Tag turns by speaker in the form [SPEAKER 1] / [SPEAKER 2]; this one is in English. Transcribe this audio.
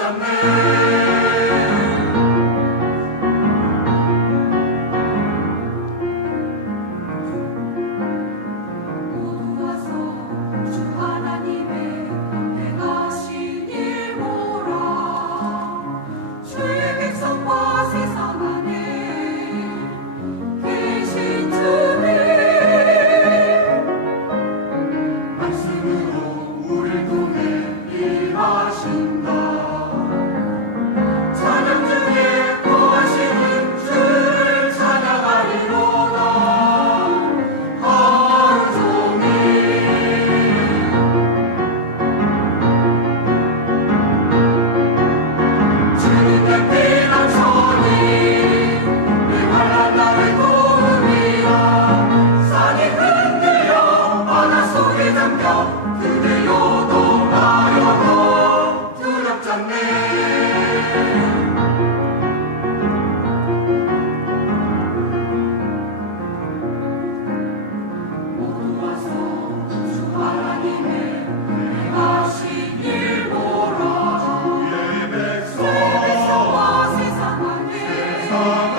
[SPEAKER 1] a man.
[SPEAKER 2] Oh.